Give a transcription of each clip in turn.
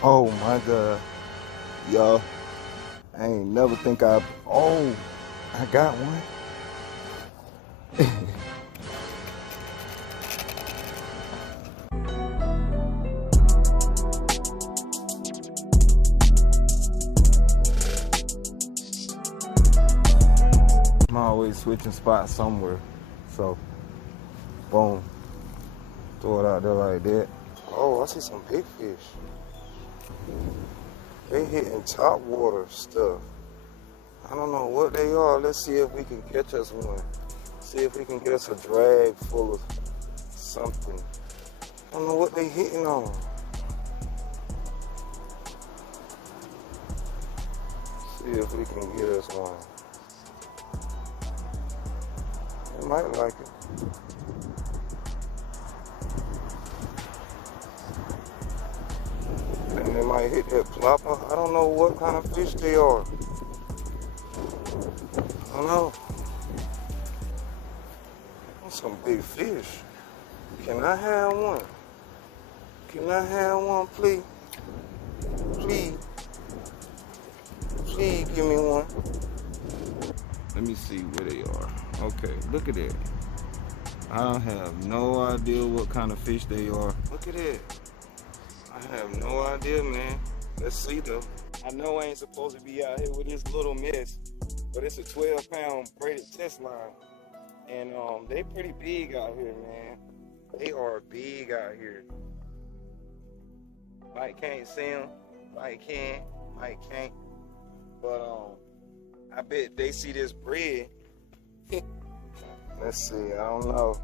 Oh my God, y'all. I ain't never think I got one. I'm always switching spots somewhere. So, boom. Throw it out there like that. Oh, I see some big fish. They hitting top water stuff. I don't know what they are. Let's see if we can catch us one. See if we can get us a drag full of something. I don't know what they hitting on. See if we can get us one. They might like it. And they might hit that plopper. I don't know what kind of fish they are. I don't know. Some big fish. Can I have one? Can I have one, please? Please. Please give me one. Let me see where they are. Okay, look at that. I have no idea what kind of fish they are. Look at that. I have no idea, man. Let's see though. I know I ain't supposed to be out here with this little mess, but it's a 12-pound braided test line. And they pretty big out here, man. They are big out here. Mike can't see them. Mike can. Mike can't. But I bet they see this bread. Let's see. I don't know.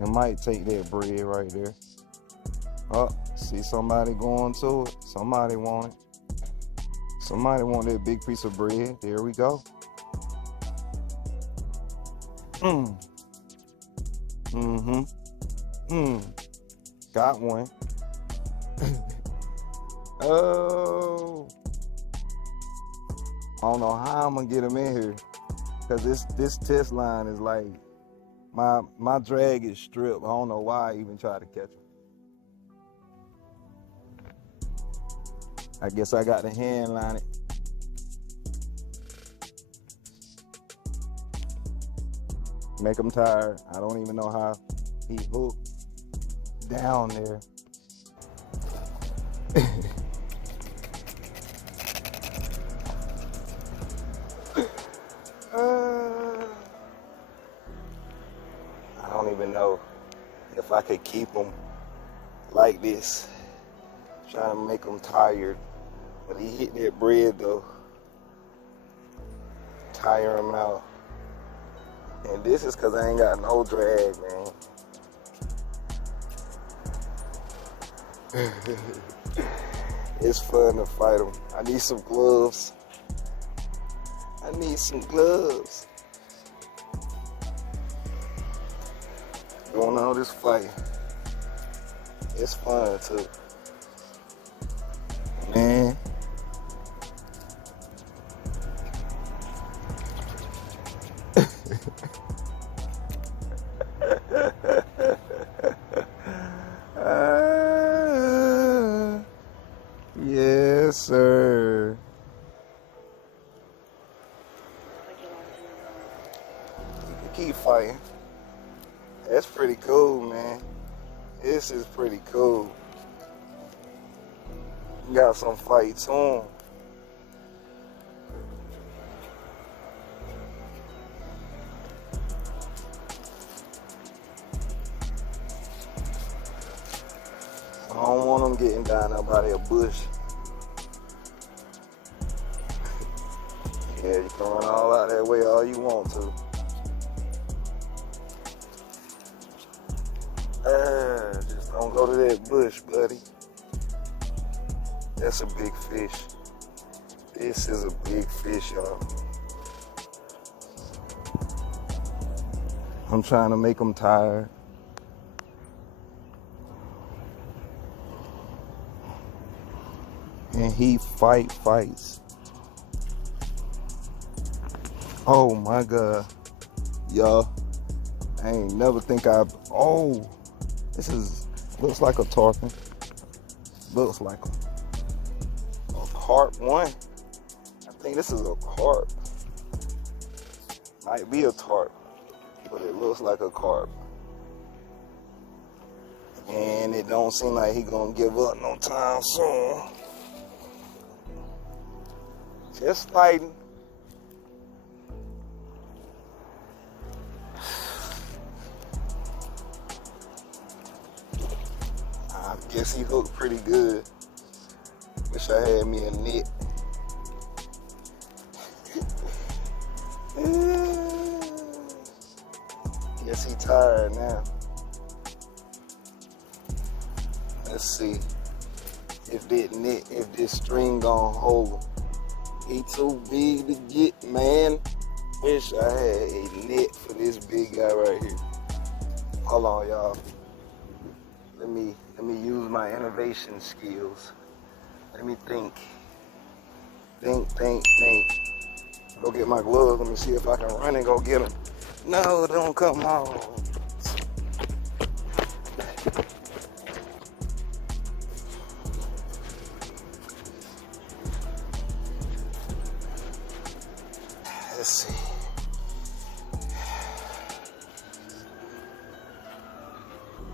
It might take that bread right there. Oh, see somebody going to it. Somebody want it. Somebody want that big piece of bread. There we go. Got one. Oh. I don't know how I'm gonna get him in here. Cause this test line is like, my drag is stripped. I don't know why I even tried to catch him. I guess I got the hand line it. Make him tired. I don't even know how he hooked down there. I don't even know if I could keep him like this. Trying to make him tired. But he hit that bread though. Tire him out. And this is because I ain't got no drag, man. It's fun to fight them. I need some gloves. I need some gloves. Going on this fight. It's fun too. Man. Yes, sir. You can keep fighting. That's pretty cool, man. This is pretty cool. Got some fights on. I don't want them getting down up out of a bush. Yeah, you can run all out that way all you want to. Just don't go to that bush, buddy. That's a big fish. This is a big fish, y'all. I'm trying to make him tired. And he fights. Oh my God. Y'all, I ain't never think this is Looks like a tarpon. Looks like a carp one. I think this is a carp. Might be a tarp, but it looks like a carp. And it don't seem like he gonna give up no time soon. Just fighting. I guess he looked pretty good. Wish I had me a net. Guess he tired now. Let's see if this string gonna hold him. He too big to get, man. Wish I had a net for this big guy right here. Hold on, y'all. Let me use my innovation skills. Let me think. Think. Go get my gloves. Let me see if I can run and go get him. No, don't come on. Let's see.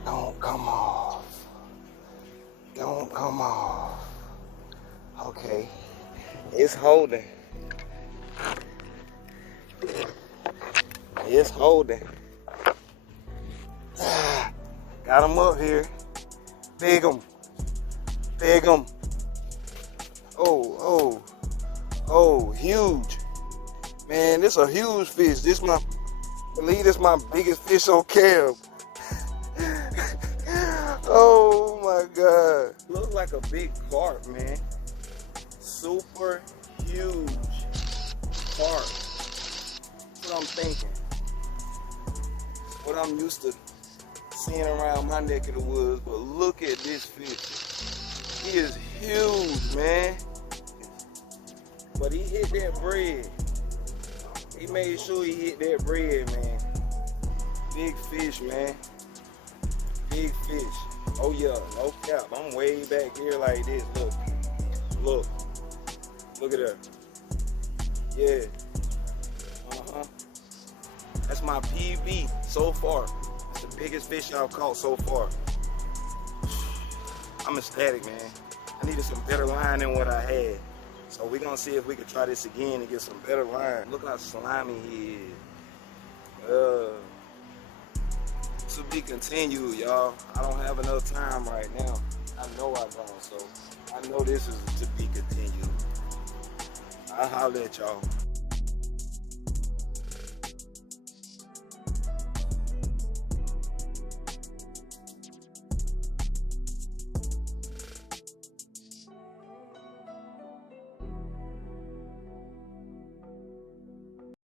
Don't come off. Don't come off. Okay. It's holding. It's holding. Got him up here. Big him. Oh, huge. Man, this a huge fish. I believe this my biggest fish on cam. Oh my God. Looks like a big carp, man. Super huge carp. That's what I'm thinking. What I'm used to seeing around my neck of the woods, but look at this fish. He is huge, man. But he hit that bread. He made sure he hit that bread, man. Big fish, man. Big fish. Oh yeah, no cap. I'm way back here like this. Look. Look at that. Yeah. That's my PB so far. It's the biggest fish I've caught so far. I'm ecstatic, man. I needed some better line than what I had. So we're gonna see if we can try this again and get some better line. Look how slimy he is. To be continued, y'all. I don't have enough time right now. I know I don't, so I know this is to be continued. I'll holler at y'all.